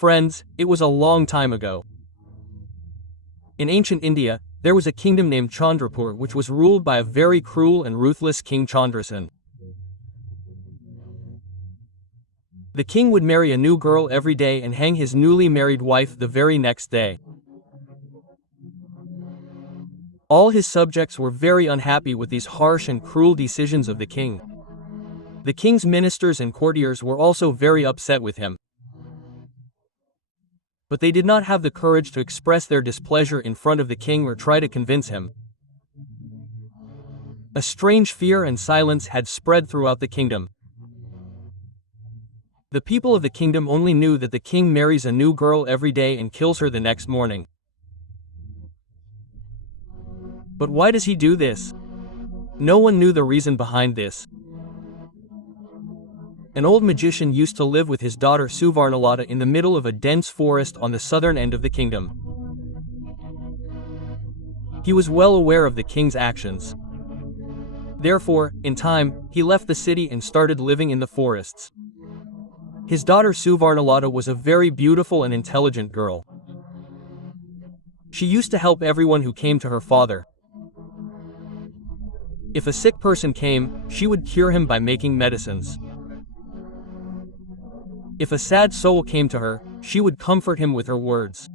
Friends, it was a long time ago. In ancient India, there was a kingdom named Chandrapur which was ruled by a very cruel and ruthless King Chandrasen. The king would marry a new girl every day and hang his newly married wife the very next day. All his subjects were very unhappy with these harsh and cruel decisions of the king. The king's ministers and courtiers were also very upset with him. But they did not have the courage to express their displeasure in front of the king or try to convince him. A strange fear and silence had spread throughout the kingdom. The people of the kingdom only knew that the king marries a new girl every day and kills her the next morning. But why does he do this? No one knew the reason behind this. An old magician used to live with his daughter Suvarnalata in the middle of a dense forest on the southern end of the kingdom. He was well aware of the king's actions. Therefore, in time, he left the city and started living in the forests. His daughter Suvarnalata was a very beautiful and intelligent girl. She used to help everyone who came to her father. If a sick person came, she would cure him by making medicines. If a sad soul came to her, she would comfort him with her words.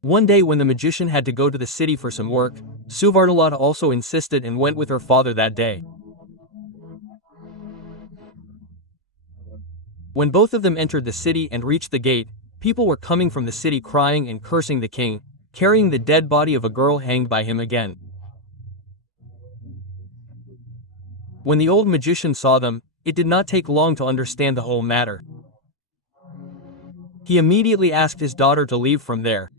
One day when the magician had to go to the city for some work, Suvarnalata also insisted and went with her father that day. When both of them entered the city and reached the gate, people were coming from the city crying and cursing the king, carrying the dead body of a girl hanged by him again. When the old magician saw them, it did not take long to understand the whole matter. He immediately asked his daughter to leave from there.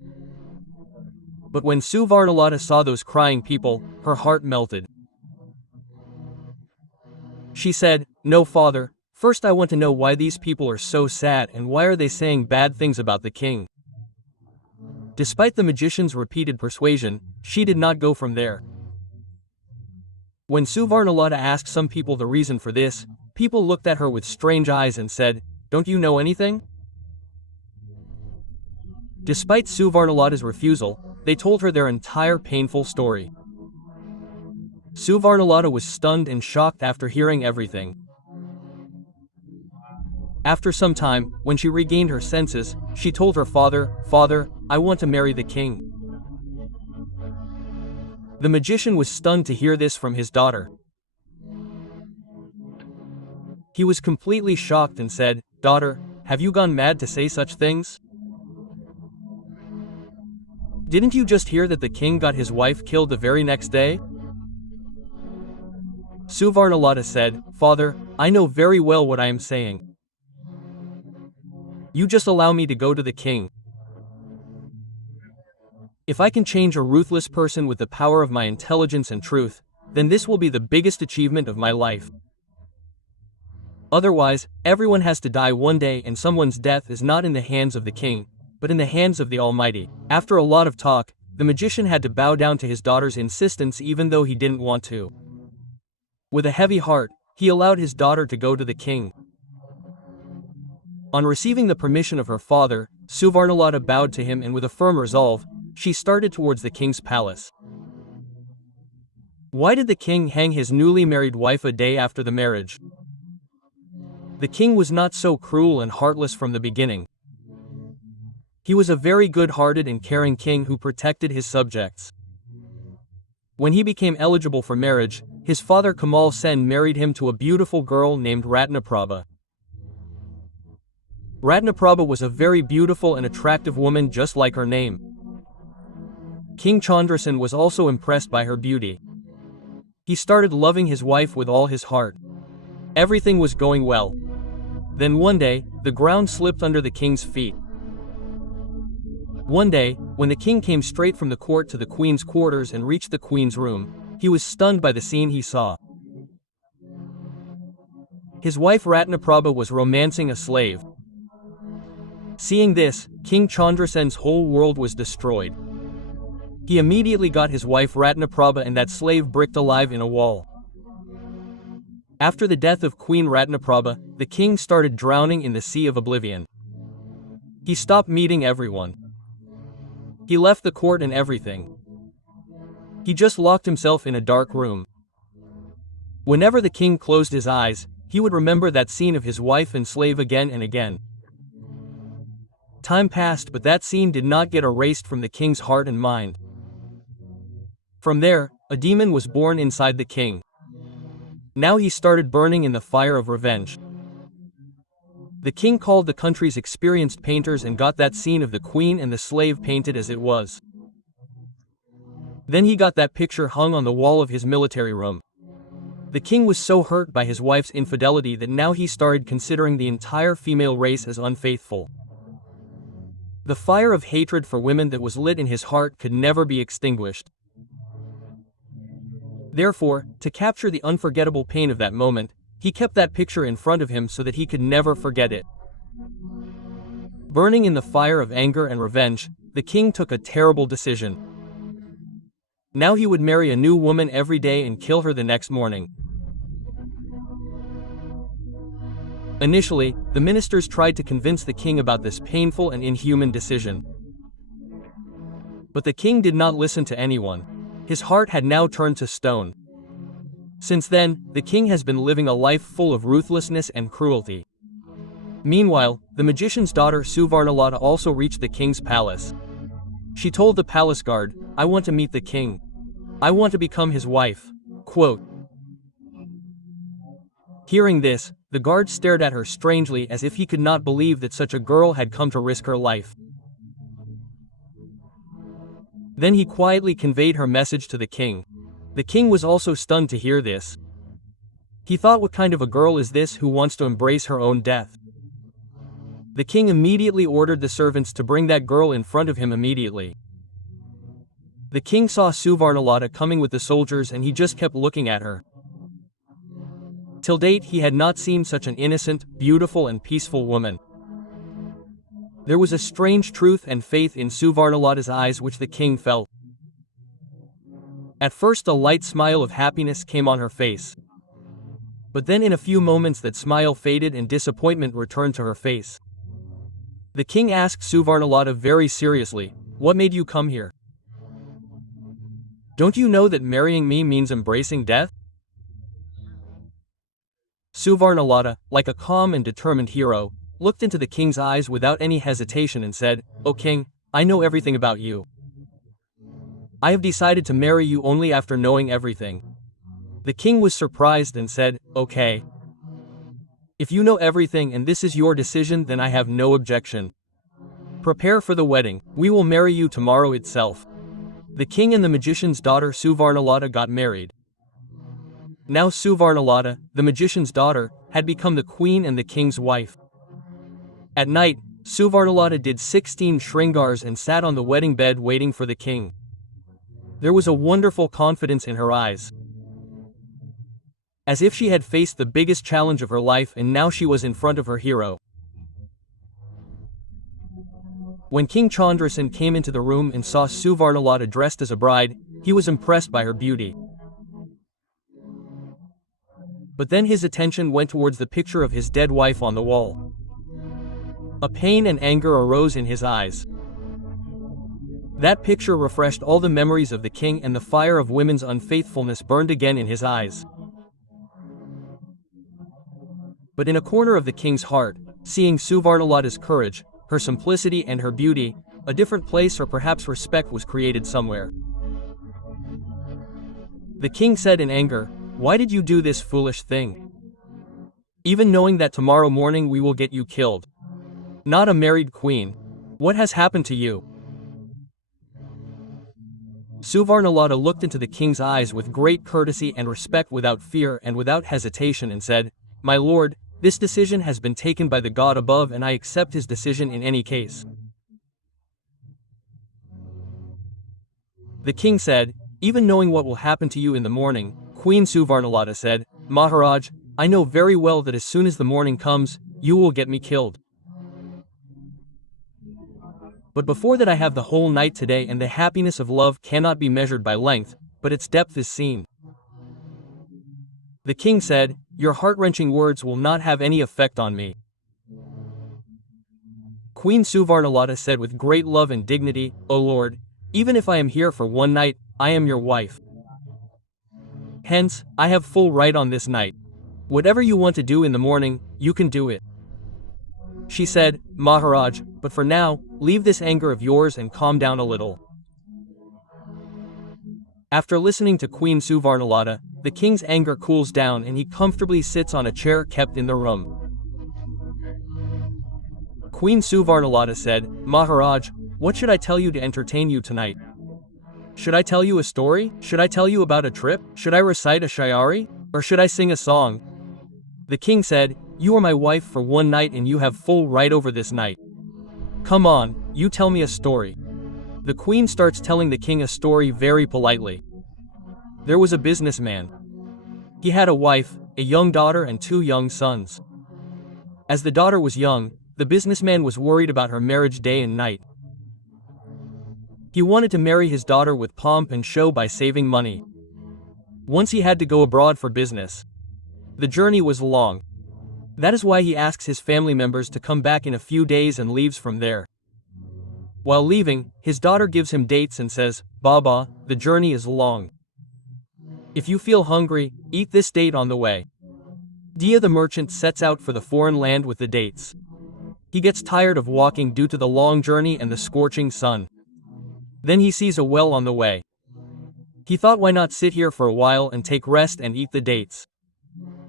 But when Suvarnalata saw those crying people, her heart melted. She said, "No, father. First I want to know why these people are so sad and why are they saying bad things about the king." Despite the magician's repeated persuasion, she did not go from there. When Suvarnalata asked some people the reason for this, people looked at her with strange eyes and said, "Don't you know anything?" Despite Suvarnalata's refusal, they told her their entire painful story. Suvarnalata was stunned and shocked after hearing everything. After some time, when she regained her senses, she told her father, "Father, I want to marry the king." The magician was stunned to hear this from his daughter. He was completely shocked and said, "Daughter, have you gone mad to say such things? Didn't you just hear that the king got his wife killed the very next day?" Suvarnalata said, "Father, I know very well what I am saying. You just allow me to go to the king. If I can change a ruthless person with the power of my intelligence and truth, then this will be the biggest achievement of my life. Otherwise, everyone has to die one day and someone's death is not in the hands of the king, but in the hands of the Almighty." After a lot of talk, the magician had to bow down to his daughter's insistence even though he didn't want to. With a heavy heart, he allowed his daughter to go to the king. On receiving the permission of her father, Suvarnalata bowed to him and with a firm resolve, she started towards the king's palace. Why did the king hang his newly married wife a day after the marriage? The king was not so cruel and heartless from the beginning. He was a very good-hearted and caring king who protected his subjects. When he became eligible for marriage, his father Kamal Sen married him to a beautiful girl named Ratnaprabha. Ratnaprabha was a very beautiful and attractive woman just like her name. King Chandrasen was also impressed by her beauty. He started loving his wife with all his heart. Everything was going well. Then one day, the ground slipped under the king's feet. One day, when the king came straight from the court to the queen's quarters and reached the queen's room, he was stunned by the scene he saw. His wife Ratnaprabha was romancing a slave. Seeing this, King Chandrasen's whole world was destroyed. He immediately got his wife Ratnaprabha and that slave bricked alive in a wall. After the death of Queen Ratnaprabha, the king started drowning in the sea of oblivion. He stopped meeting everyone. He left the court and everything. He just locked himself in a dark room. Whenever the king closed his eyes, he would remember that scene of his wife and slave again and again. Time passed, but that scene did not get erased from the king's heart and mind. From there, a demon was born inside the king. Now he started burning in the fire of revenge. The king called the country's experienced painters and got that scene of the queen and the slave painted as it was. Then he got that picture hung on the wall of his military room. The king was so hurt by his wife's infidelity that now he started considering the entire female race as unfaithful. The fire of hatred for women that was lit in his heart could never be extinguished. Therefore, to capture the unforgettable pain of that moment, he kept that picture in front of him so that he could never forget it. Burning in the fire of anger and revenge, the king took a terrible decision. Now he would marry a new woman every day and kill her the next morning. Initially, the ministers tried to convince the king about this painful and inhuman decision. But the king did not listen to anyone. His heart had now turned to stone. Since then, the king has been living a life full of ruthlessness and cruelty. Meanwhile, the magician's daughter Suvarnalata also reached the king's palace. She told the palace guard, "I want to meet the king. I want to become his wife." Quote. Hearing this, the guard stared at her strangely as if he could not believe that such a girl had come to risk her life. Then he quietly conveyed her message to the king. The king was also stunned to hear this. He thought, what kind of a girl is this who wants to embrace her own death? The king immediately ordered the servants to bring that girl in front of him immediately. The king saw Suvarnalata coming with the soldiers and he just kept looking at her. Till date he had not seen such an innocent, beautiful and peaceful woman. There was a strange truth and faith in Suvarnalata's eyes which the king felt. At first a light smile of happiness came on her face. But then in a few moments that smile faded and disappointment returned to her face. The king asked Suvarnalata very seriously, "What made you come here? Don't you know that marrying me means embracing death?" Suvarnalata, like a calm and determined hero, looked into the king's eyes without any hesitation and said, "O king, I know everything about you. I have decided to marry you only after knowing everything." The king was surprised and said, "Okay. If you know everything and this is your decision, then I have no objection. Prepare for the wedding. We will marry you tomorrow itself." The king and the magician's daughter Suvarnalata got married. Now Suvarnalata, the magician's daughter, had become the queen and the king's wife. At night, Suvarnalata did 16 shringars and sat on the wedding bed waiting for the king. There was a wonderful confidence in her eyes. As if she had faced the biggest challenge of her life and now she was in front of her hero. When King Chandrasen came into the room and saw Suvarnalata dressed as a bride, he was impressed by her beauty. But then his attention went towards the picture of his dead wife on the wall. A pain and anger arose in his eyes. That picture refreshed all the memories of the king and the fire of women's unfaithfulness burned again in his eyes. But in a corner of the king's heart, seeing Suvarnalata's courage, her simplicity and her beauty, a different place or perhaps respect was created somewhere. The king said in anger, "Why did you do this foolish thing? Even knowing that tomorrow morning we will get you killed. Not a married queen. What has happened to you?" Suvarnalata looked into the king's eyes with great courtesy and respect without fear and without hesitation and said, "My lord, this decision has been taken by the God above and I accept his decision in any case." The king said, "Even knowing what will happen to you in the morning," Queen Suvarnalata said, "Maharaj, I know very well that as soon as the morning comes, you will get me killed. But before that I have the whole night today and the happiness of love cannot be measured by length, but its depth is seen." The king said, your heart-wrenching words will not have any effect on me. Queen Suvarnalata said with great love and dignity, O Lord, even if I am here for one night, I am your wife. Hence, I have full right on this night. Whatever you want to do in the morning, you can do it. She said, Maharaj, but for now, leave this anger of yours and calm down a little. After listening to Queen Suvarnalata, the king's anger cools down and he comfortably sits on a chair kept in the room. Queen Suvarnalata said, Maharaj, what should I tell you to entertain you tonight? Should I tell you a story? Should I tell you about a trip? Should I recite a shayari? Or should I sing a song? The king said, You are my wife for one night and you have full right over this night. Come on, you tell me a story. The queen starts telling the king a story very politely. There was a businessman. He had a wife, a young daughter and 2 young sons. As the daughter was young, the businessman was worried about her marriage day and night. He wanted to marry his daughter with pomp and show by saving money. Once he had to go abroad for business. The journey was long. That is why he asks his family members to come back in a few days and leaves from there. While leaving, his daughter gives him dates and says, Baba, the journey is long. If you feel hungry, eat this date on the way. Dia the merchant sets out for the foreign land with the dates. He gets tired of walking due to the long journey and the scorching sun. Then he sees a well on the way. He thought, why not sit here for a while and take rest and eat the dates?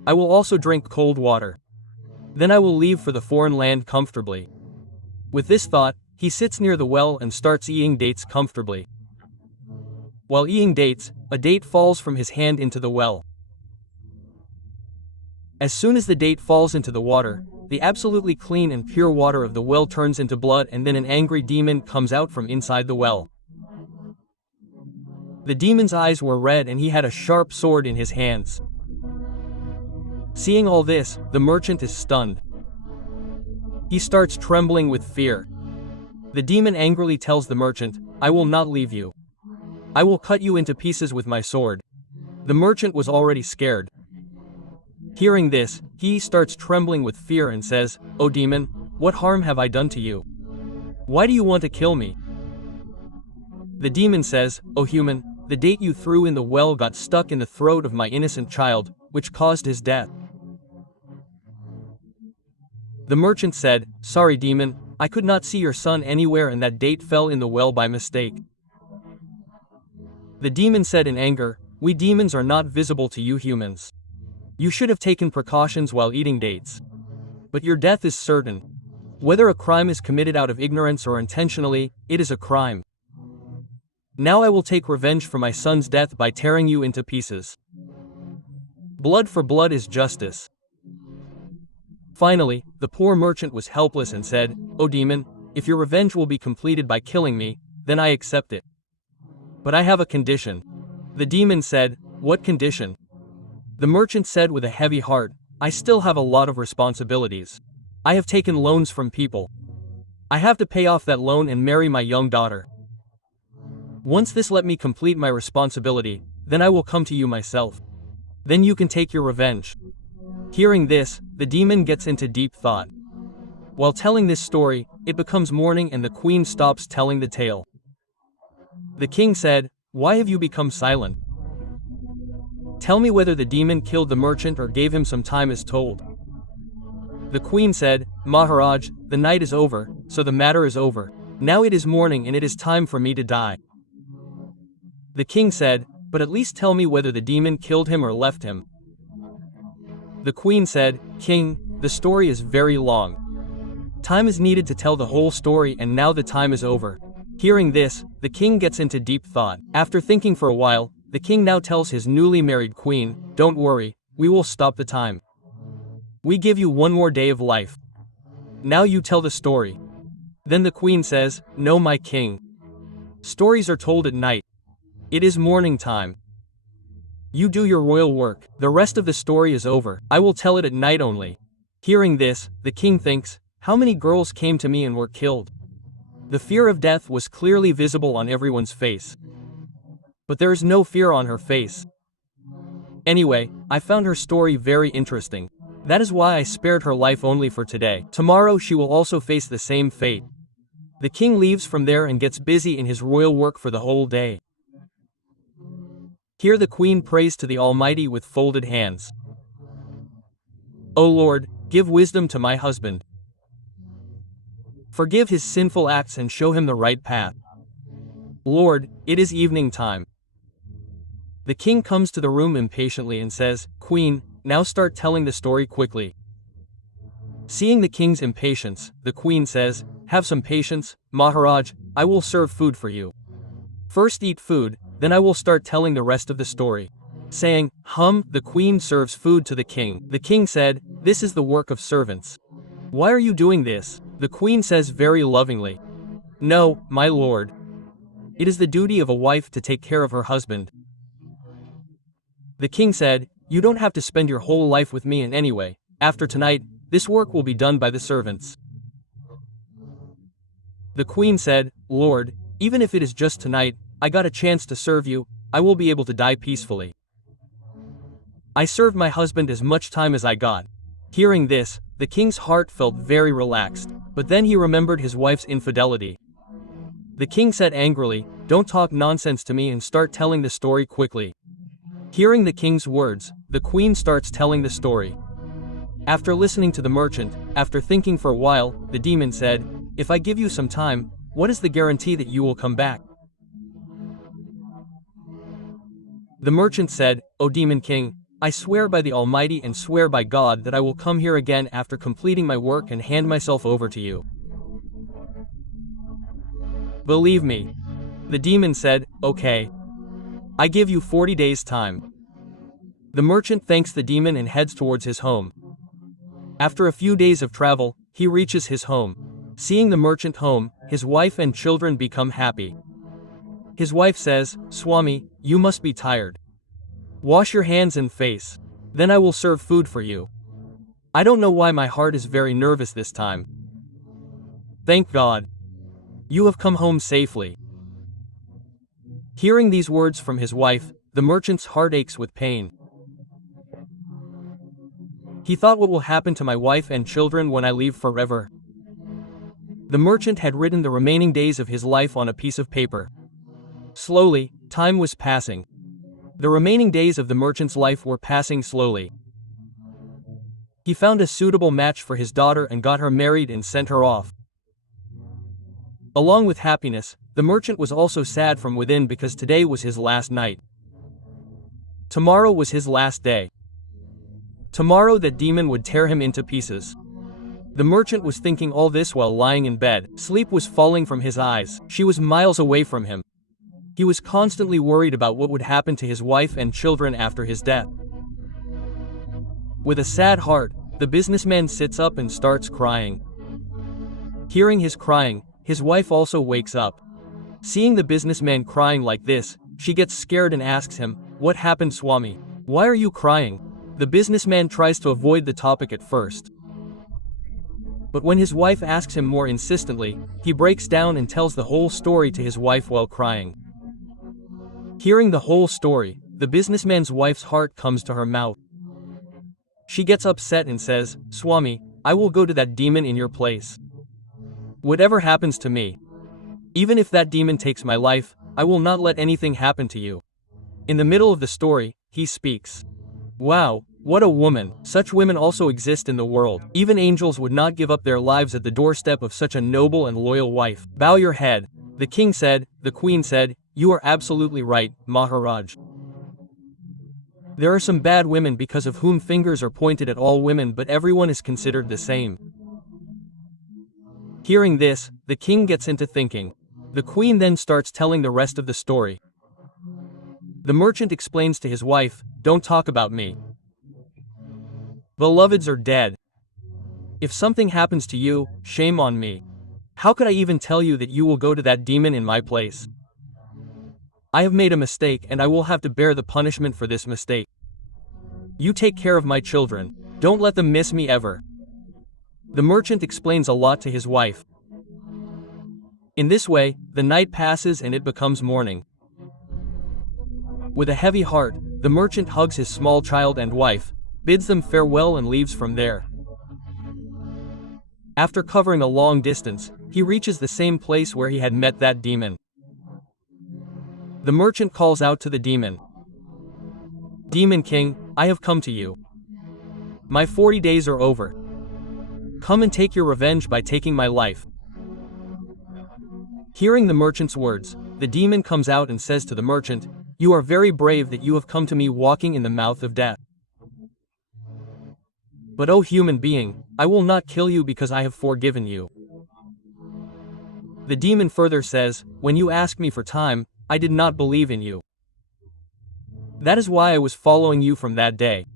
I will also drink cold water. Then I will leave for the foreign land comfortably. With this thought, he sits near the well and starts eating dates comfortably. While eating dates, a date falls from his hand into the well. As soon as the date falls into the water, the absolutely clean and pure water of the well turns into blood and then an angry demon comes out from inside the well. The demon's eyes were red and he had a sharp sword in his hands. Seeing all this, the merchant is stunned. He starts trembling with fear. The demon angrily tells the merchant, I will not leave you. I will cut you into pieces with my sword. The merchant was already scared. Hearing this, he starts trembling with fear and says, O demon, what harm have I done to you? Why do you want to kill me? The demon says, O human, the date you threw in the well got stuck in the throat of my innocent child, which caused his death. The merchant said, Sorry demon, I could not see your son anywhere and that date fell in the well by mistake. The demon said in anger, We demons are not visible to you humans. You should have taken precautions while eating dates. But your death is certain. Whether a crime is committed out of ignorance or intentionally, it is a crime. Now I will take revenge for my son's death by tearing you into pieces. Blood for blood is justice. Finally, the poor merchant was helpless and said, O demon, if your revenge will be completed by killing me, then I accept it. But I have a condition. The demon said, What condition? The merchant said with a heavy heart, I still have a lot of responsibilities. I have taken loans from people. I have to pay off that loan and marry my young daughter. Once this let me complete my responsibility, then I will come to you myself. Then you can take your revenge. Hearing this, the demon gets into deep thought. While telling this story, it becomes morning and the queen stops telling the tale. The king said, Why have you become silent? Tell me whether the demon killed the merchant or gave him some time as told. The queen said, Maharaj, the night is over, so the matter is over. Now it is morning and it is time for me to die. The king said, But at least tell me whether the demon killed him or left him. The queen said, King, the story is very long. Time is needed to tell the whole story and now the time is over. Hearing this, the king gets into deep thought. After thinking for a while, the king now tells his newly married queen, Don't worry, we will stop the time. We give you one more day of life. Now you tell the story. Then the queen says, No, my king. Stories are told at night. It is morning time. You do your royal work, the rest of the story is over, I will tell it at night only. Hearing this, the king thinks, How many girls came to me and were killed? The fear of death was clearly visible on everyone's face. But there is no fear on her face. Anyway, I found her story very interesting. That is why I spared her life only for today. Tomorrow she will also face the same fate. The king leaves from there and gets busy in his royal work for the whole day. Here the queen prays to the Almighty with folded hands. O Lord, give wisdom to my husband. Forgive his sinful acts and show him the right path. Lord, it is evening time. The king comes to the room impatiently and says, Queen, now start telling the story quickly. Seeing the king's impatience, the queen says, Have some patience, Maharaj, I will serve food for you. First eat food, then I will start telling the rest of the story. Saying, the queen serves food to the king. The king said, This is the work of servants. Why are you doing this? The queen says very lovingly, No, my lord. It is the duty of a wife to take care of her husband. The king said, You don't have to spend your whole life with me in any way. After tonight, this work will be done by the servants. The queen said, Lord, even if it is just tonight, I got a chance to serve you, I will be able to die peacefully. I served my husband as much time as I got. Hearing this, the king's heart felt very relaxed, but then he remembered his wife's infidelity. The king said angrily, Don't talk nonsense to me and start telling the story quickly. Hearing the king's words, the queen starts telling the story. After listening to the merchant, after thinking for a while, the demon said, If I give you some time, what is the guarantee that you will come back? The merchant said, O demon king, I swear by the Almighty and swear by God that I will come here again after completing my work and hand myself over to you. Believe me. The demon said, Okay. I give you 40 days' time. The merchant thanks the demon and heads towards his home. After a few days of travel, he reaches his home. Seeing the merchant home, his wife and children become happy. His wife says, Swami, you must be tired. Wash your hands and face. Then I will serve food for you. I don't know why my heart is very nervous this time. Thank God. You have come home safely. Hearing these words from his wife, the merchant's heart aches with pain. He thought, what will happen to my wife and children when I leave forever? The merchant had written the remaining days of his life on a piece of paper. Slowly, time was passing. The remaining days of the merchant's life were passing slowly. He found a suitable match for his daughter and got her married and sent her off. Along with happiness, the merchant was also sad from within because today was his last night. Tomorrow was his last day. Tomorrow that demon would tear him into pieces. The merchant was thinking all this while lying in bed. Sleep was falling from his eyes. She was miles away from him. He was constantly worried about what would happen to his wife and children after his death. With a sad heart, the businessman sits up and starts crying. Hearing his crying, his wife also wakes up. Seeing the businessman crying like this, she gets scared and asks him, What happened, Swami? Why are you crying? The businessman tries to avoid the topic at first. But when his wife asks him more insistently, he breaks down and tells the whole story to his wife while crying. Hearing the whole story, the businessman's wife's heart comes to her mouth. She gets upset and says, Swami, I will go to that demon in your place. Whatever happens to me, even if that demon takes my life, I will not let anything happen to you. In the middle of the story, he speaks. Wow, what a woman. Such women also exist in the world. Even angels would not give up their lives at the doorstep of such a noble and loyal wife. Bow your head. The king said, the queen said, You are absolutely right, Maharaj. There are some bad women because of whom fingers are pointed at all women, but everyone is considered the same. Hearing this, the king gets into thinking. The queen then starts telling the rest of the story. The merchant explains to his wife, Don't talk about me. Beloveds are dead. If something happens to you, shame on me. How could I even tell you that you will go to that demon in my place? I have made a mistake and I will have to bear the punishment for this mistake. You take care of my children. Don't let them miss me ever. The merchant explains a lot to his wife. In this way, the night passes and it becomes morning. With a heavy heart, The merchant hugs his small child and wife, bids them farewell and leaves from there. After covering a long distance, he reaches the same place where he had met that demon. The merchant calls out to the demon, "Demon King, I have come to you. My 40 days are over. Come and take your revenge by taking my life." Hearing the merchant's words, the demon comes out and says to the merchant, "You are very brave that you have come to me walking in the mouth of death. But O human being, I will not kill you because I have forgiven you." The demon further says, "When you asked me for time, I did not believe in you. That is why I was following you from that day.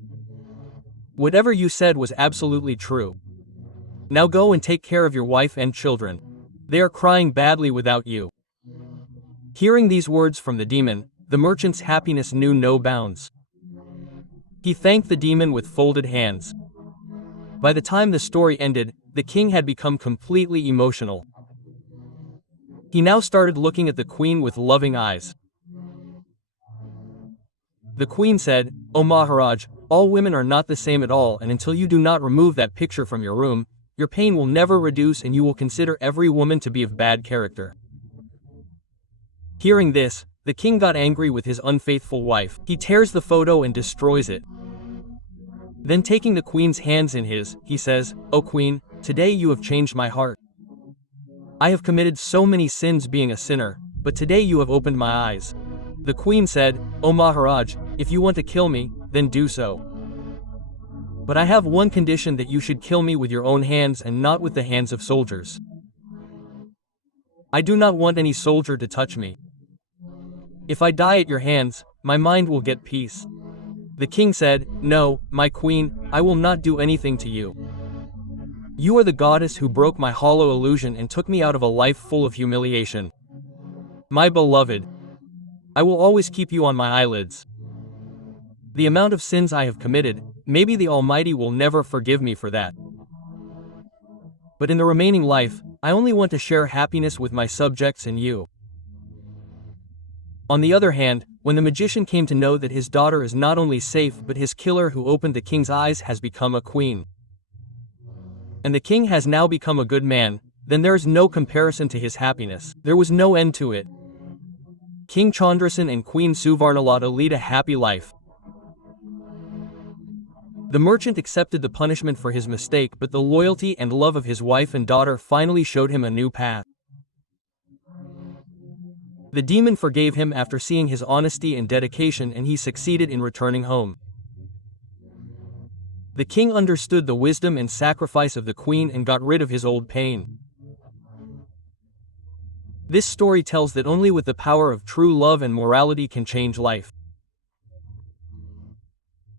Whatever you said was absolutely true. Now go and take care of your wife and children. They are crying badly without you." Hearing these words from the demon, the merchant's happiness knew no bounds. He thanked the demon with folded hands. By the time the story ended, the king had become completely emotional. He now started looking at the queen with loving eyes. The queen said, "O Maharaj, all women are not the same at all, and until you do not remove that picture from your room, your pain will never reduce and you will consider every woman to be of bad character." Hearing this, the king got angry with his unfaithful wife. He tears the photo and destroys it. Then taking the queen's hands in his, he says, "O queen, today you have changed my heart. I have committed so many sins being a sinner, but today you have opened my eyes." The queen said, "O Maharaj, if you want to kill me, then do so. But I have one condition, that you should kill me with your own hands and not with the hands of soldiers. I do not want any soldier to touch me. If I die at your hands, my mind will get peace." The king said, "No, my queen, I will not do anything to you. You are the goddess who broke my hollow illusion and took me out of a life full of humiliation. My beloved, I will always keep you on my eyelids. The amount of sins I have committed, maybe the Almighty will never forgive me for that. But in the remaining life, I only want to share happiness with my subjects and you." On the other hand, when the magician came to know that his daughter is not only safe but his killer who opened the king's eyes has become a queen, and the king has now become a good man, then there is no comparison to his happiness. There was no end to it. King Chandrasen and Queen Suvarnalata lead a happy life. The merchant accepted the punishment for his mistake, but the loyalty and love of his wife and daughter finally showed him a new path. The demon forgave him after seeing his honesty and dedication, and he succeeded in returning home. The king understood the wisdom and sacrifice of the queen and got rid of his old pain. This story tells that only with the power of true love and morality can change life.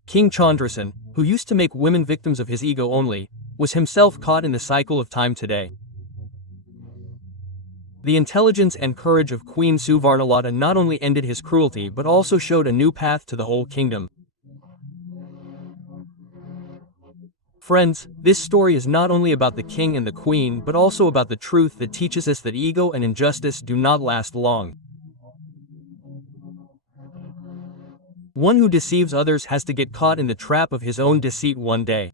King Chandrasen, who used to make women victims of his ego only, was himself caught in the cycle of time today. The intelligence and courage of Queen Suvarnalata not only ended his cruelty but also showed a new path to the whole kingdom. Friends, this story is not only about the king and the queen but also about the truth that teaches us that ego and injustice do not last long. One who deceives others has to get caught in the trap of his own deceit one day.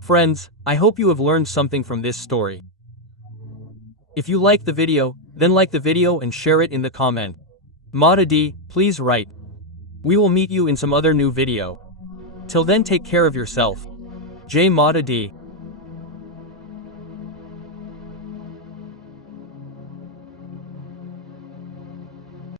Friends, I hope you have learned something from this story. If you like the video, then like the video and share it in the comment. Mata D, please write. We will meet you in some other new video. Till then, take care of yourself. Jai Mata D.